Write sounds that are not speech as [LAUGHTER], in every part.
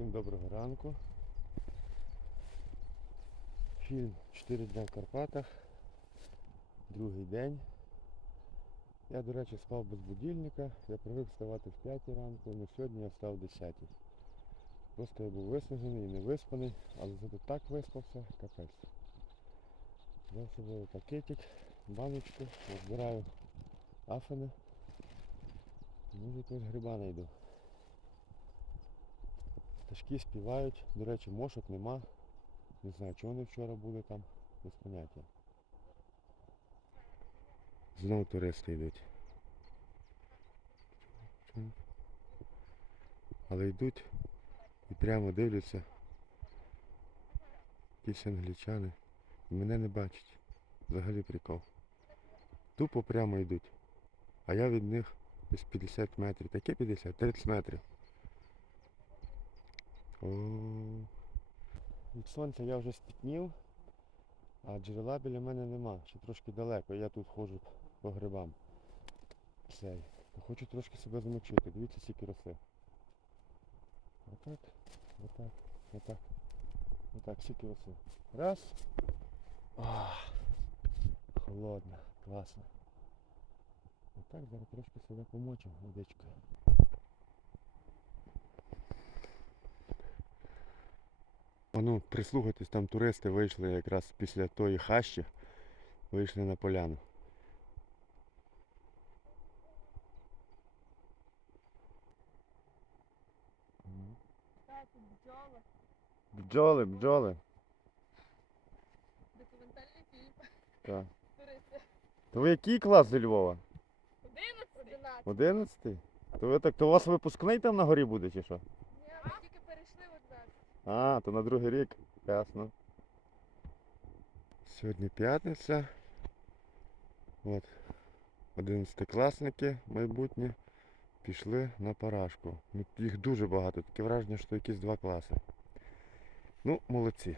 Всім доброго ранку. Фільм 4 дня в Карпатах. Другий день. Я, до речі, спав без будильника. Я привик вставати в 5 ранку, але сьогодні я встав в 10. Просто я був виснажений і не виспаний, але зато так виспався, капець. Взяв з собою пакетик, баночку, збираю афини. Може якогось гриба знайду. Пташки співають, до речі, мошок нема. Не знаю, чого вони вчора були там, без поняття. Знову туристи йдуть. Але йдуть і прямо дивляться. Якісь англічани. І мене не бачать. Взагалі прикол. Тупо прямо йдуть. А я від них десь 50 метрів. Таке 50? 30 метрів. Від сонця я вже спітнів, а джерела біля мене нема, ще трошки далеко. Я тут ходжу по грибам. Цей. Хочу трошки себе замочити. Дивіться, скільки роси. Отак, отак, отак. Отак, скільки роси. Раз. Ах, холодно, класно. Отак, зараз трошки себе помочимо водичкою. А ну, прислухайтесь, там туристи вийшли якраз після тої хащі, вийшли на поляну. Бджоли. Бджоли, бджоли. Документальний фільм. Так. Туристи. То ви який клас зі Львова? Одинадцятий. Одинадцятий? То ви так, то у вас випускний там на горі буде чи що? Ні, ми тільки перейшли в одинадцятий. А, то на другий рік. Ясно. Сьогодні п'ятниця. От. Одинадцятикласники майбутні пішли на парашку. Ну, Їх дуже багато, таке враження, що якісь два класи. Ну, молодці,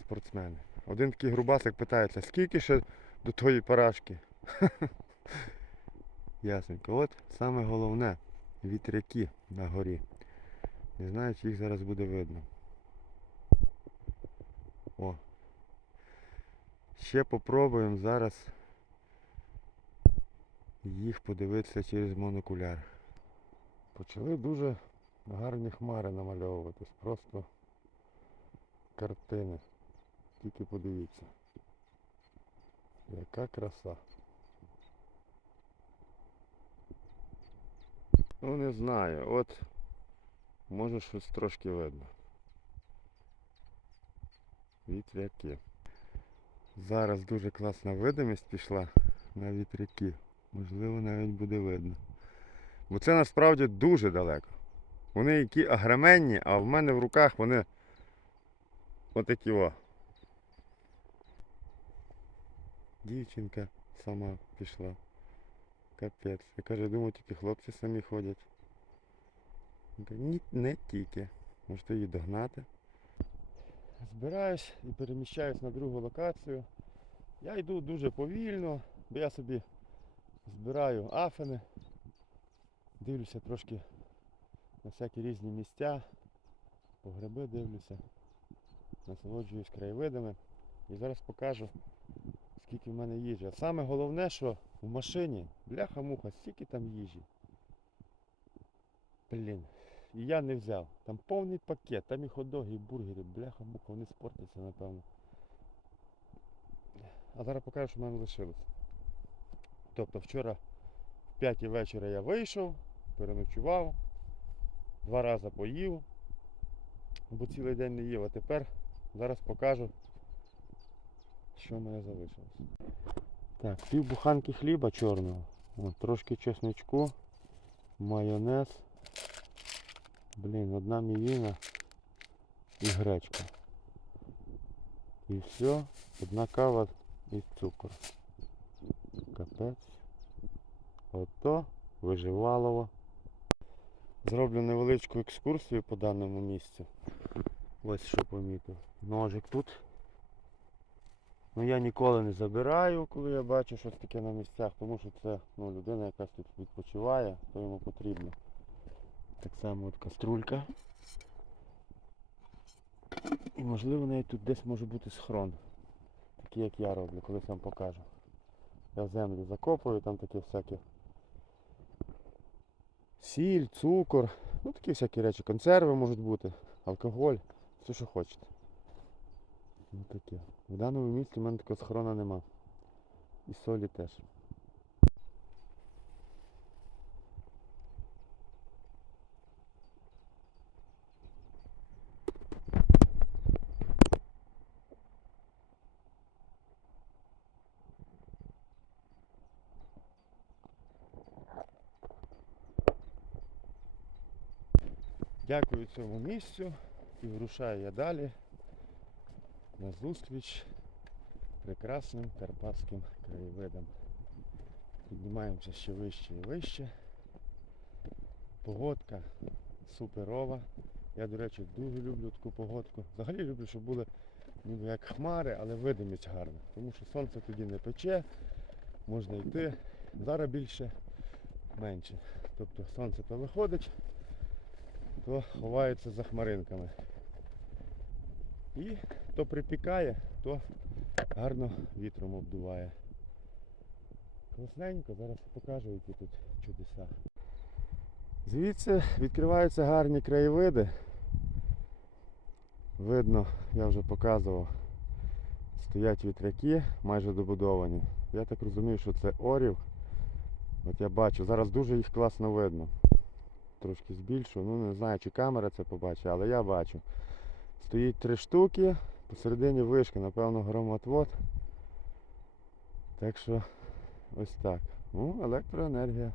спортсмени. Один такий грубасик питається, скільки ще до тої парашки? [LAUGHS] Ясненько. От саме головне вітряки на горі. Не знаю, чи їх зараз буде видно. Ще попробуємо зараз їх подивитися через монокуляр. Почали дуже гарні хмари намальовуватись. Просто картини. Тільки подивіться. Яка краса. Ну не знаю, от може щось трошки видно. Вітряки. Зараз дуже класна видимість пішла на вітряки. Можливо, навіть буде видно. Бо це насправді дуже далеко. Вони які агроменні, а в мене в руках вони отакі о. Дівчинка сама пішла. Капець. Я каже, думаю, тільки хлопці самі ходять. Ні, не тільки. Можете її догнати. Збираюсь і переміщаюсь на другу локацію. Я йду дуже повільно, бо я собі збираю афини, дивлюся трошки на всякі різні місця, по гриби дивлюся, насолоджуюсь краєвидами і зараз покажу, скільки в мене їжі. А саме головне, що в машині, бляха-муха, стільки там їжі. Блін. І я не взяв. Там повний пакет, там і хот-доги, і бургери, бляха-муха, вони спортяться, напевно. А зараз покажу, що в мене лишилось. Тобто вчора в 5 вечора я вийшов, переночував, два рази поїв, бо цілий день не їв, а тепер зараз покажу, що в мене залишилось. Так, пів буханки хліба чорного, От, трошки чесничку, майонез. Блін, одна мівіна і гречка. І все, одна кава і цукор. Капець. Ото виживалово. Зроблю невеличку екскурсію по даному місцю. Ось що помітив. Ножик тут. Ну я ніколи не забираю, коли я бачу щось таке на місцях, тому що це ну, людина якась тут відпочиває, то йому потрібно. Так само от каструлька. І можливо навіть тут десь може бути схрон. Такий як я роблю, колись вам покажу. Я землю закопую, там такі всякі сіль, цукор, ну такі всякі речі, консерви можуть бути, алкоголь, все що хочете. Ну таке. В даному місці в мене такого схорона нема. І солі теж. Цьому місцю і вирушаю я далі на зустріч прекрасним карпатським краєвидам. Піднімаємося ще вище і вище. Погодка суперова. Я, до речі, дуже люблю таку погодку. Взагалі люблю, щоб були ніби як хмари, але видимість гарна. Тому що сонце тоді не пече, можна йти. Зараз більше менше. Тобто сонце то виходить, то ховається за хмаринками. І то припікає, то гарно вітром обдуває. Класненько, зараз покажу, які тут чудеса. Звідси відкриваються гарні краєвиди. Видно, я вже показував, стоять вітряки, майже добудовані. Я так розумію, що це орів. От я бачу, зараз дуже їх класно видно. Трошки збільшу, ну не знаю, чи камера це побачить, але я бачу. Стоїть три штуки, посередині вишки, напевно, громотвод. Так що ось так. Ну, електроенергія.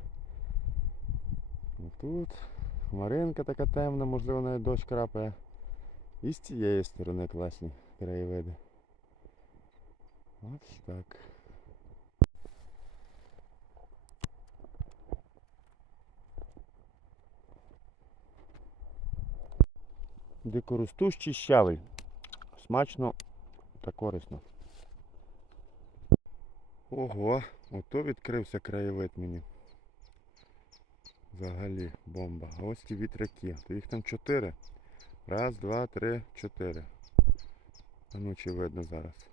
Тут хмаринка така темна, можливо, навіть дощ крапає. І з цієї сторони класні краєвиди. Ось так. Дикоростущий щавель. Смачно та корисно. Ого, ото відкрився краєвид мені. Взагалі бомба. А ось ті вітряки. То їх там чотири. Раз, два, три, чотири. А ну чи видно зараз.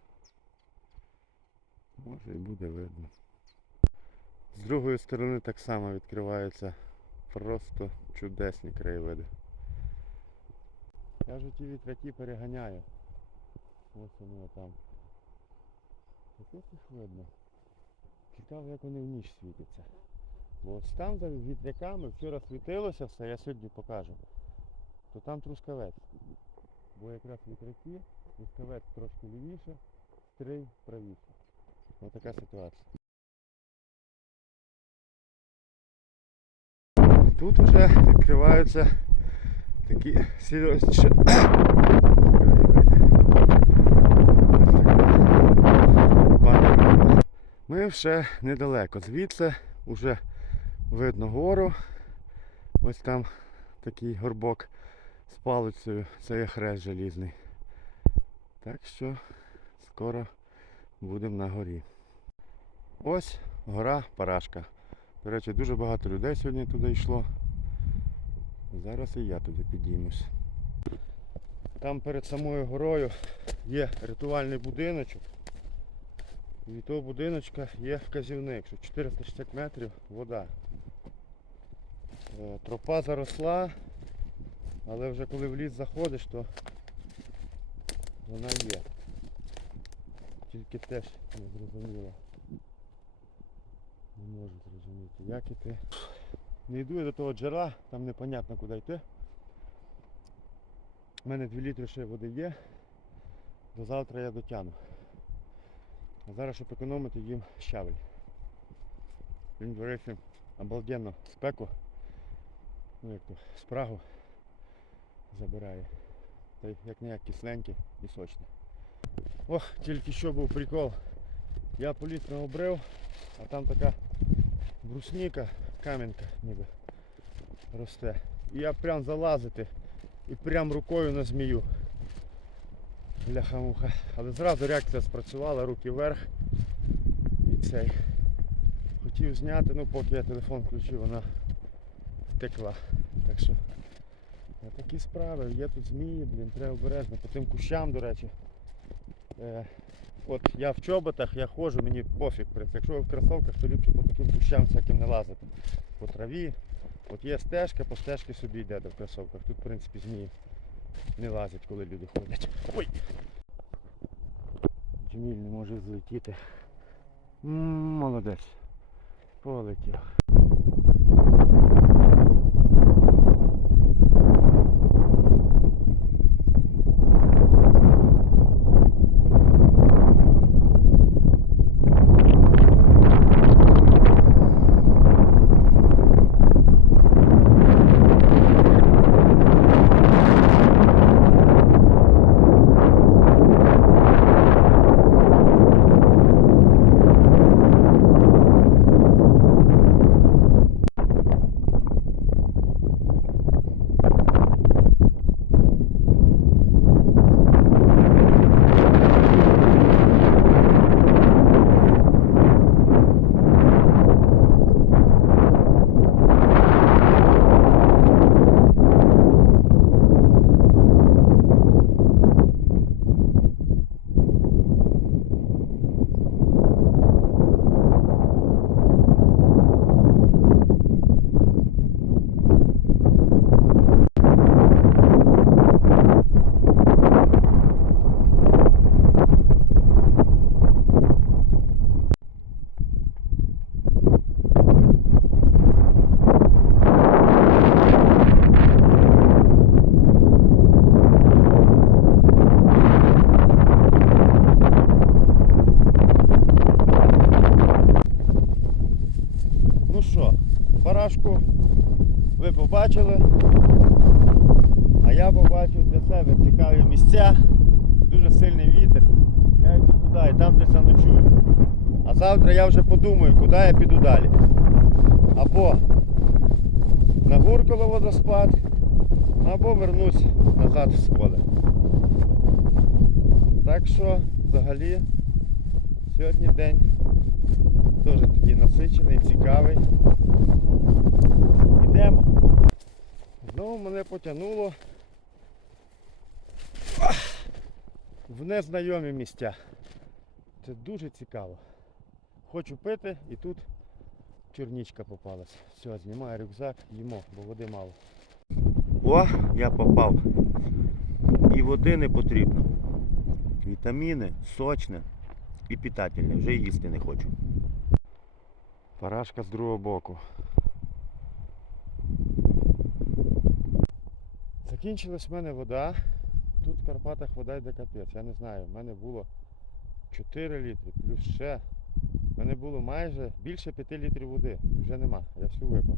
Може і буде видно. З другої сторони так само відкриваються просто чудесні краєвиди. Я вже ті вітряки переганяю. Ось вони там. Ось їх видно. Цікаво, як вони в ніч світяться. Бо ось там за вітряками вчора світилося все, я сьогодні покажу. То там трускавець. Бо якраз вітряки, трускавець трошки лівіше, стрий правіше. Ось така ситуація. Тут вже відкриваються такі серйозні. Ми вже недалеко. Звідси вже видно гору. Ось там такий горбок з палицею. Це є хрест желізний. Так що скоро будемо на горі. Ось гора Парашка. До речі, дуже багато людей сьогодні туди йшло. Зараз і я туди підіймусь. Там перед самою горою є рятувальний будиночок. І того будиночка є вказівник, що 460 метрів вода. Е, Тропа заросла, але вже коли в ліс заходиш, то вона є. Тільки теж не зрозуміло. Не можу зрозуміти, як іти. Не йду я до того джера, там непонятно куди йти. У мене 2 літри ще води є. До завтра я дотягну. А зараз, щоб економити, їм щавель. Він, речі, обалденно спеку, ну як то, спрагу забирає. Та як ніяк кисленький і сочний. Ох, тільки що був прикол. Я поліз на обрив, а там така брусніка, камінка ніби росте. І я прям залазити і прям рукою на змію. Бляха-муха. Але зразу реакція спрацювала, руки вверх. І цей. Хотів зняти, ну поки я телефон включив, вона втекла. Так що Такі справи, є тут змії, блін, треба обережно, по тим кущам, до речі. От я в чоботах, я ходжу, мені пофіг. Якщо ви в кросовках, то ліпше по таким кущам всяким не лазити. По траві. От є стежка, по стежці собі йде до кросовках. Тут, в принципі, змії не лазять, коли люди ходять. Ой! Джміль не може злетіти. М, Молодець. Полетів. Ну що, барашку ви побачили, а я побачив для себе місця, дуже сильний вітер. Я йду туди і там десь заночую. А завтра я вже подумаю, куди я піду далі. Або на Гурколо водоспад, або вернусь назад в сколи. Так що взагалі сьогодні день Теж такий насичений, цікавий. Йдемо. Знову мене потягнуло в незнайомі місця. Це дуже цікаво. Хочу пити і тут чорнічка попалась. Все, знімаю рюкзак, їмо, бо води мало. О, я попав. І води не потрібно. Вітаміни, сочне і питательне. Вже їсти не хочу. Парашка з другого боку. Закінчилась в мене вода. Тут в Карпатах вода йде капець. Я не знаю, в мене було 4 літри, плюс ще. В мене було майже більше 5 літрів води. Вже нема. Я всю випив.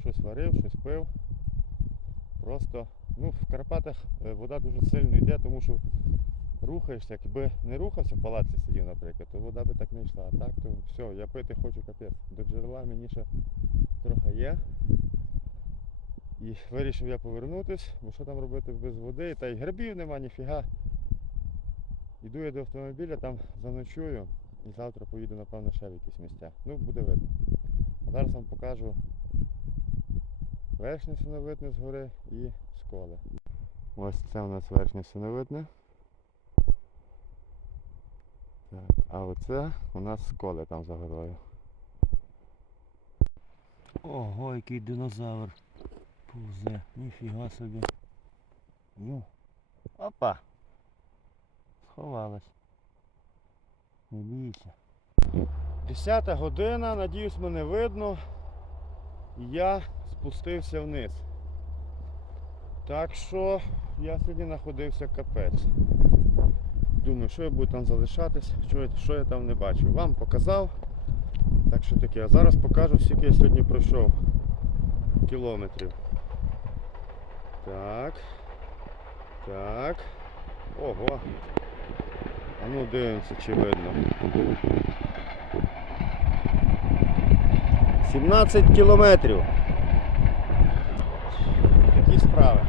Щось варив, щось пив. Просто ну, в Карпатах е, вода дуже сильно йде, тому що рухаєшся, якби не рухався в палаці сидів, наприклад, то вода би так не йшла. А так, то все, я пити хочу капець. До джерела мені ще трохи є. І вирішив я повернутись, бо що там робити без води, та й грибів нема, ніфіга. Йду я до автомобіля, там заночую і завтра поїду, напевно, ще в якісь місця. Ну, буде видно. А зараз вам покажу верхнє синовитне згори і сколи. Ось це у нас верхнє синовитне. Так, а оце у нас сколи там за горою. Ого, який динозавр. Повзе, ніфіга собі. Ну. Опа. Сховалась. Не бійся. Десята година, надіюсь мене видно. Я спустився вниз. Так що я сьогодні знаходився капець. Думаю, що я буду там залишатись, що що я там не бачив. Вам показав. Так що таке. А зараз покажу, скільки я сьогодні пройшов кілометрів. Так. Так. Ого. А ну дивимося, чи видно. 17 кілометрів. Такі справи.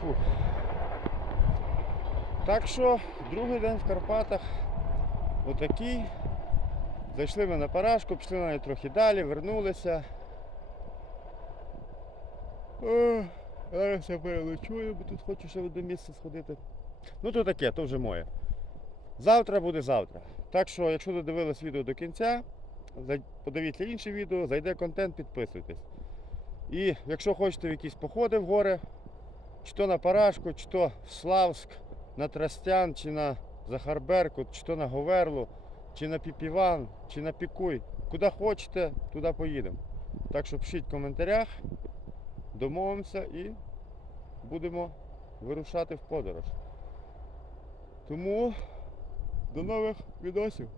Фух. Так що другий день в Карпатах отакий. Зайшли ми на парашку, пішли навіть трохи далі, вернулися. Ох, Зараз я переночую, бо тут хочу ще в одне місце сходити. Ну то таке, то вже моє. Завтра буде завтра. Так що, якщо додивились відео до кінця, подивіться інше відео, зайде контент, підписуйтесь. І якщо хочете в якісь походи в гори, чи то на Парашку, чи то в Славськ, на Трастян, чи на Захарберкут, чи то на Говерлу, чи на Піпіван, чи на Пікуй. Куди хочете, туди поїдемо. Так що пишіть в коментарях, домовимося і будемо вирушати в подорож. Тому до нових відосів.